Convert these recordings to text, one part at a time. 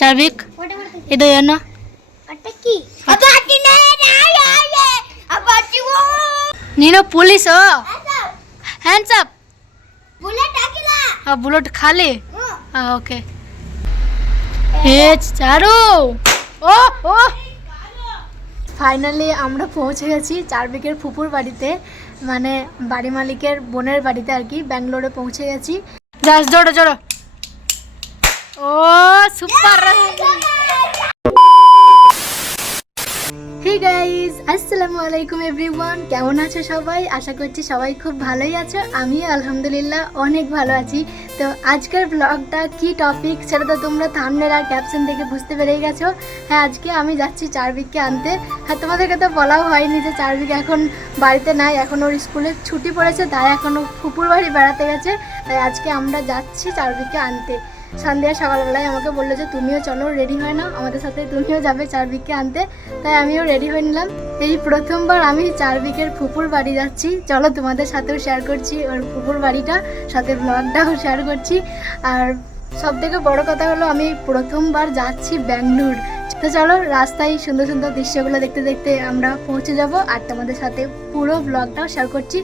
চার্ভিক ಇದು ಏನು ಅಟಕಿ ಅಪಾಟಿನೇ ನಾಯಾಯೆ ಅಪಾಟಿವೋ ನೀನು ಪೊಲೀಸು ಹ್ಯಾಂಡ್ಸ್ ಅಪ್ ಬುಲೆಟ್ ಹಾಕಿಲ್ಲ বুলেট খালি ಹ್ಮ್ ওকে এ চারু ও ও ফাইনালি আমরা পৌঁছে গেছি চারবিকের ফুপুর বাড়িতে মানে বাড়ি মালিকের বোনের বাড়িতে আর কি ব্যাঙ্গালোরে পৌঁছে গেছি যাস জোড়ো জোড়ো ও সুপার হে গাইস আসসালামু আলাইকুম এভরিওয়ান কেমন আছো সবাই? আশা করছি সবাই খুব ভালোই আছো। আমি আলহামদুলিল্লাহ অনেক ভালো আছি। তো আজকের ব্লগটা কি টপিক সেটা তো তোমরা থামনের আর ক্যাপশন দেখে বুঝতে পেরেই গেছো। হ্যাঁ আজকে আমি যাচ্ছি চারবিককে আনতে। হ্যাঁ তোমাদেরকে তো বলাও হয়নি যে চারবিক এখন বাড়িতে নাই এখন ওর স্কুলে ছুটি পড়েছে তাই এখন ও ফুপুর বাড়ি বেড়াতে গেছে। তাই আজকে আমরা যাচ্ছি চারবিককে আনতে। সন্ধ্যা সকালবেলায় আমাকে বলল যে, তুমিও চলো রেডি হয়ে নাও আমাদের সাথে তুমিও যাবে চারবিককে আনতে। তাই আমিও রেডি হয়ে নিলাম। এই প্রথমবার আমি চারবিকের ফুপুর বাড়ি যাচ্ছি। চলো তোমাদের সাথেও শেয়ার করছি ওর ফুপুর বাড়িটা, সাথে ব্লগটাও শেয়ার করছি। আর সব থেকে বড় কথা হলো, আমি প্রথমবার যাচ্ছি ব্যাঙ্গালোর। তো চলো, রাস্তায় সুন্দর সুন্দর দৃশ্যগুলো দেখতে দেখতে আমরা পৌঁছে যাব। আর তোমাদের সাথে পুরো ব্লগটাও শেয়ার করছি।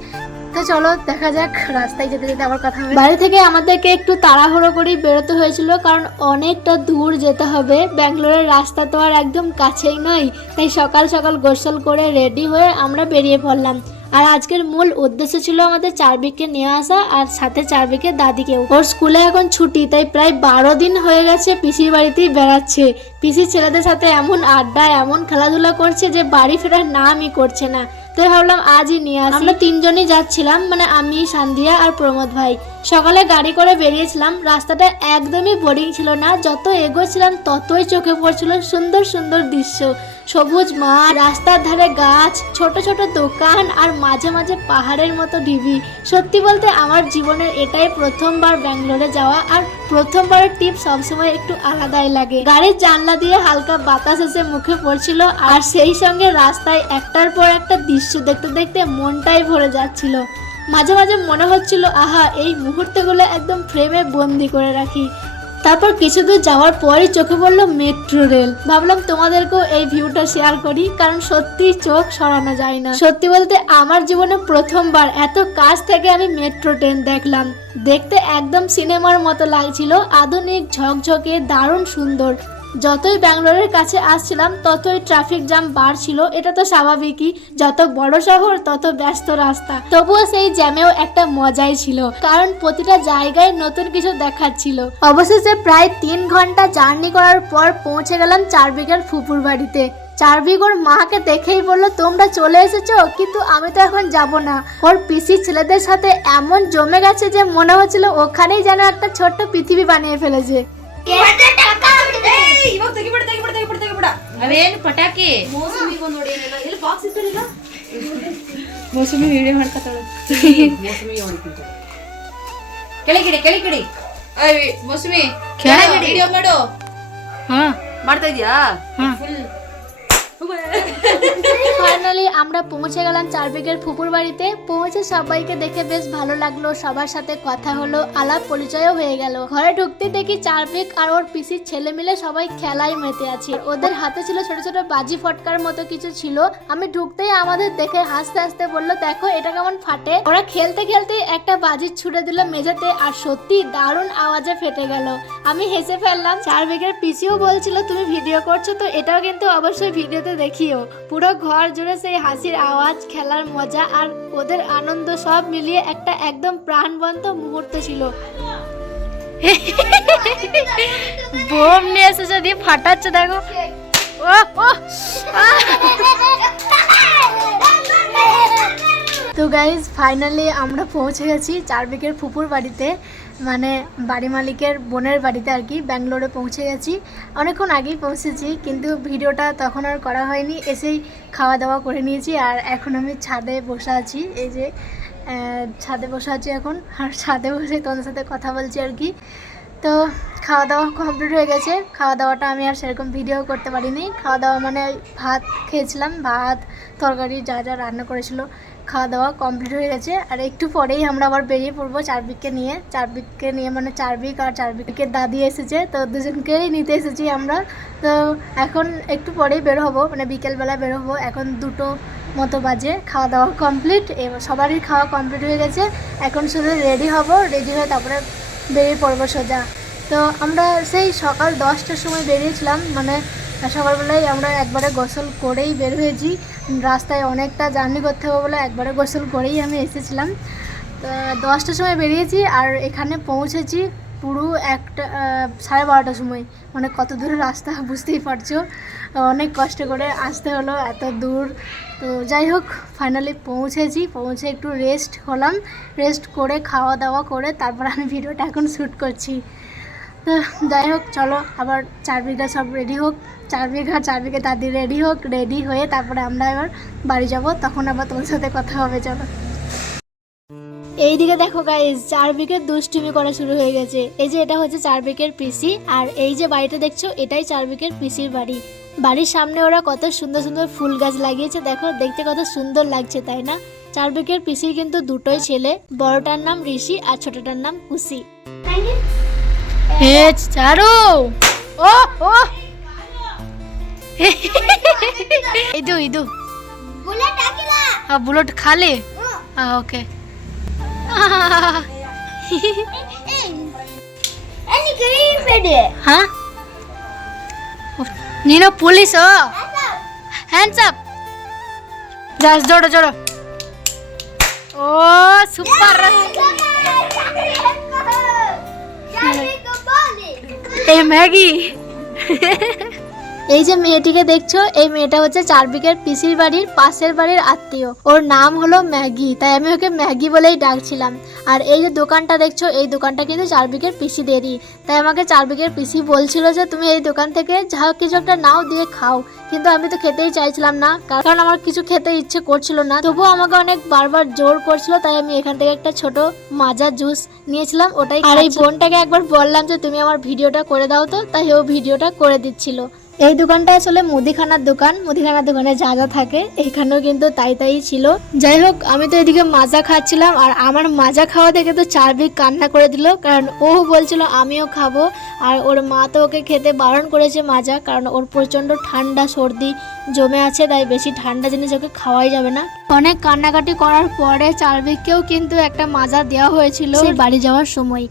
তো চলো, দেখা যাক, রাস্তায় যেতে যেতে আবার কথা হবে। বাড়ি থেকে আমাদেরকে একটু তাড়াহুড়ো করেই বেরোতে হয়েছিল, কারণ অনেকটা দূর যেতে হবে। ব্যাঙ্গালোরের রাস্তা তো আর একদম কাছেই নয়, তাই সকাল সকাল গোসল করে রেডি হয়ে আমরা বেরিয়ে পড়লাম। আর আজকের মূল উদ্দেশ্য ছিল আমাদের চারবিককে নিয়ে আসা, আর সাথে চারবিকের দাদিকেও। ওর স্কুলে এখন ছুটি, তাই প্রায় বারো দিন হয়ে গেছে পিসির বাড়িতেই বেড়াচ্ছে। পিসির ছেলেদের সাথে এমন আড্ডা এমন খেলাধুলা করছে যে বাড়ি ফেরার নামই করছে না। তো ভাবলাম আজই নিয়ে আসি। আমরা তিনজনই যাচ্ছিলাম মানে আমি সান্দিয়া আর প্রমোদ ভাই। সকালে গাড়ি করে বেরিয়েছিলাম। রাস্তাটা একদমই বোরিং ছিল না। যত এগোচ্ছিলাম, ততই চোখে পড়ছিল সুন্দর সুন্দর দৃশ্য। সবুজ মাঠ, রাস্তার ধারে গাছ, ছোট ছোট দোকান আর মাঝে মাঝে পাহাড়ের মতো ঢিবি। সত্যি বলতে আমার জীবনের এটাই প্রথমবার ব্যাঙ্গালোরে যাওয়া আর প্রথমবারের টিপ সবসময় একটু আলাদাই লাগে। গাড়ির জানলা দিয়ে হালকা বাতাস এসে মুখে পড়ছিল আর সেই সঙ্গে রাস্তায় একটার পর একটা দৃশ্য দেখতে দেখতে মনটাই ভরে যাচ্ছিল। মাঝে মাঝে মনে হচ্ছিল, আহা, এই মুহূর্তগুলো একদম ফ্রেমে বন্দি করে রাখি। তারপর কিছু দূর যাওয়ার পরই চোখে পড়ল মেট্রো রেল। ভাবলাম তোমাদেরকেও এই ভিউটা শেয়ার করি, কারণ সত্যি চোখ সরানো যায় না। সত্যি বলতে আমার জীবনে প্রথমবার এত কাছ থেকে আমি মেট্রো ট্রেন দেখলাম। দেখতে একদম সিনেমার মতো লাগছিল, আধুনিক, ঝকঝকে, দারুণ সুন্দর। যতই ব্যাঙ্গালোরের কাছে আসছিলাম, ততই ট্রাফিক জ্যাম বাড়ছিল। এটা তো স্বাভাবিকই। যত বড় শহর, তত ব্যস্ত রাস্তা। তবুও সেই জ্যামেও একটা মজাই ছিল। কারণ প্রতিটা জায়গায় নতুন কিছু দেখাচ্ছিল। অবশেষে প্রায় তিন ঘণ্টা জার্নি করার পর পৌঁছে গেলাম চারবিঘার ফুপুর বাড়িতে চারবিক ওর মাকে দেখেই বলল, তোমরা চলে এসেছ, কিন্তু আমি তো এখন যাব না। ওর পিসির ছেলেদের সাথে এমন জমে গেছে যে মনে হচ্ছিল ওখানেই যেন একটা ছোট্ট পৃথিবী বানিয়ে ফেলেছে। ಅವೇನು ಪಟಾಕಿ? ಮೋಸಮಿ ವಿಡಿಯೋ ಮಾಡ್ಕೊತಾಳೆ. ಕೆಳಗಿಡಿ ಕೆಳಗಿಡಿ. ಮೋಸಮಿ ವಿಡಿಯೋ ಮಾಡು. ಹಾ. ಮಾಡ್ತಾ ಇದೀಯಾ? ಫುಲ್ ফাইনালি আমরা পৌঁছে গেলাম চারবিকের ফুপুর বাড়িতে পৌঁছে সবাইকে দেখে বেশ ভালো লাগল। সবার সাথে কথা হলো, আলাপ পরিচয়ও হয়ে গেল। ঘরে ঢুকতে দেখি চারবিক আর ওর পিসির ছেলে মিলে সবাই খেলায় মেতে আছে। ওদের হাতে ছিল ছোট ছোট বাজি ফটকার মতো কিছু ছিল। আমি ঢুকতেই আমাদের দেখে হাসতে হাসতে বলল, দেখো, এটা কেমন ফাটে? ওরা খেলতে খেলতে একটা বাজি ছুড়ে দিল মেঝেতে আর সত্যি দারুণ আওয়াজে ফেটে গেল। আমি হেসে ফেললাম চারবিকের পিসিও বলছিল তুমি ভিডিও করছ, তো এটাও কিন্তু অবশ্যই ভিডিওতে দেখিও। পুরো ঘর জুড়ে সেই হাসির আওয়াজ খেলার মজা আর ওদের আনন্দ সব মিলিয়ে একটা একদম প্রাণবন্ত মুহূর্ত ছিল। বোম নিয়ে এসেছে দিয়ে ফাটাচ্ছে দেখো। ও তো গাইজ ফাইনালি আমরা পৌঁছে গেছি চারবিকের ফুপুর বাড়িতে। মানে বাড়ি মালিকের বোনের বাড়িতে আর কি ব্যাঙ্গালোরে পৌঁছে গেছি। অনেকক্ষণ আগেই পৌঁছেছি, কিন্তু ভিডিওটা তখন আর করা হয়নি। এসেই খাওয়া দাওয়া করে নিয়েছি আর এখন আমি ছাদে বসে আছি। এই যে ছাদে বসে আছি এখন। আর ছাদে বসে তোমাদের সাথে কথা বলছি আর কি। তো খাওয়া দাওয়া কমপ্লিট হয়ে গেছে। খাওয়া দাওয়াটা আমি আর সেরকম ভিডিও করতে পারিনি। খাওয়া দাওয়া মানে ভাত খেয়েছিলাম, ভাত, তরকারি, যা যা রান্না করেছিল খাওয়া দাওয়া কমপ্লিট হয়ে গেছে। আর একটু পরেই আমরা আবার বেরিয়ে পড়ব চারবিককে নিয়ে। চারবিককে নিয়ে মানে চারবিক আর চারবিকের দাদি এসেছে, তো দুজনকেই নিতে এসেছি আমরা। তো এখন একটু পরেই বের হব মানে বিকেলবেলা বের হব। এখন দুটো মতো বাজে খাওয়া দাওয়া কমপ্লিট এবার সবারই খাওয়া কমপ্লিট হয়ে গেছে। এখন শুধু রেডি হব রেডি হয়ে তারপরে বেরিয়ে পড়ব সোজা। তো আমরা সেই সকাল দশটার সময় বেরিয়েছিলাম মানে সকালবেলায় আমরা একবারে গোসল করেই বের হয়েছি। রাস্তায় অনেকটা জার্নি করতে হবে বলে একবারে গোসল করেই আমি এসেছিলাম। তো দশটার সময় বেরিয়েছি আর এখানে পৌঁছেছি পুরো একটা সাড়ে বারোটার সময়। মানে কত দূর রাস্তা বুঝতেই পারছ। অনেক কষ্ট করে আসতে হলো, এত দূর। তো যাই হোক ফাইনালি পৌঁছেছি। পৌঁছে একটু রেস্ট হলাম। রেস্ট করে, খাওয়া দাওয়া করে, তারপর আমি ভিডিওটা এখন শ্যুট করছি। তো যাই হোক, চলো আবার চার বিঘা সব রেডি হোক। চার বিঘা চার বিঘা দাদি রেডি হোক রেডি হয়ে তারপরে আমরা এবার বাড়ি যাব। তখন আবার তোমার সাথে কথা হবে, চলো। এইদিকে দেখো গাইজ চার বিকের দুষ্টুমি করা শুরু হয়ে গেছে। এই যে এটা হচ্ছে চার বিকের পিসি আর এই যে বাড়িটা দেখছ এটাই চার বিকের পিসির বাড়ি। বাড়ির সামনে ওরা কত সুন্দর সুন্দর ফুল গাছ লাগিয়েছে দেখো দেখতে কত সুন্দর লাগছে তাই না? চার বিকের পিসির কিন্তু দুটোই ছেলে বড়টার নাম ঋষি আর ছোটটার নাম কুসি চারু! ও ও! ইদু ইদু বুলেট খালে? ওকে। हाँ నేను పోలీస్ హ్యాండ్స్ అప్ జస్ట్ జోడో జోడో ఓ సూపర్ ఏ మ్యాగీ এই যে মেয়েটিকে দেখছ এই মেয়েটা হচ্ছে চারবিকের পিসির বাড়ির পাশের বাড়ির আত্মীয়। ওর নাম হলো ম্যাগি তাই আমি ওকে ম্যাগি বলেই ডাকছিলাম। আর এই যে দোকানটা দেখছ এই দোকানটা কিন্তু চারবিকের পিসিদেরই। তাই আমাকে চারবিকের পিসি বলছিল যে তুমি এই দোকান থেকে যা কিছু একটা নাও দিয়ে খাও। কিন্তু আমি তো খেতেই চাইছিলাম না কারণ আমার কিছু খেতে ইচ্ছে করছিল না। তবুও আমাকে অনেক বারবার জোর করছিল তাই আমি এখান থেকে একটা ছোট মাজা জুস নিয়েছিলাম ওটাই আর এই বোনটাকে একবার বললাম যে তুমি আমার ভিডিওটা করে দাও তো। তাই ও ভিডিওটা করে দিচ্ছিল। এই দোকানটা আসলে মুদিখানার দোকান মুদিখানার দোকানে যা যা থাকে এখানেও কিন্তু তাই তাই ছিল। যাই হোক আমি তো এদিকে মাজা খাচ্ছিলাম আর আমার মাজা খাওয়া দেখে তো চারবিক কান্না করে দিল কারণ ও বলছিল আমিও খাব। আর ওর মা তো ওকে খেতে বারণ করেছে মাজা কারণ ওর প্রচণ্ড ঠান্ডা সর্দি জমে আছে তাই বেশি ঠান্ডা জিনিস ওকে খাওয়াই যাবে না। অনেক কান্নাকাটি করার পরে চারবিককেও কিন্তু একটা মাজা দেওয়া হয়েছিল বাড়ি যাওয়ার সময়।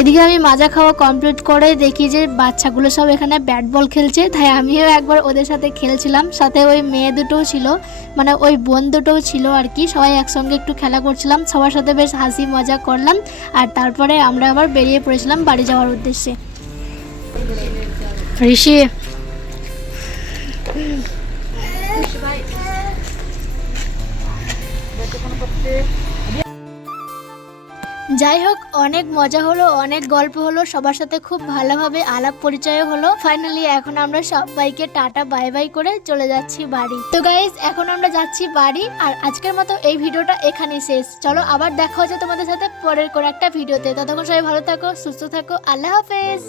এদিকে আমি মাজা খাওয়া কমপ্লিট করে দেখি যে বাচ্চাগুলো সব এখানে ব্যাট বল খেলছে। তাই আমিও একবার ওদের সাথে খেলছিলাম। সাথে ওই মেয়ে দুটোও ছিল মানে ওই বোন দুটোও ছিল আর কি। সবাই একসঙ্গে একটু খেলা করছিলাম। সবার সাথে বেশ হাসি মজা করলাম। আর তারপরে আমরা আবার বেরিয়ে পড়েছিলাম বাড়ি যাওয়ার উদ্দেশ্যে। ঋষি। যাই হোক অনেক মজা হলো, অনেক গল্প হলো, সবার সাথে খুব ভালোভাবে আলাপ পরিচয় হলো। ফাইনালি এখন আমরা সবাইকে টাটা, বাই বাই করে চলে যাচ্ছি বাড়ি। তো গাইজ এখন আমরা যাচ্ছি বাড়ি, আর আজকের মতো এই ভিডিওটা এখানেই শেষ। চলো, আবার দেখা হচ্ছে তোমাদের সাথে পরের কোনো একটা ভিডিওতে। ততক্ষণ সবাই ভালো থাকো, সুস্থ থাকো, আল্লাহ হাফেজ!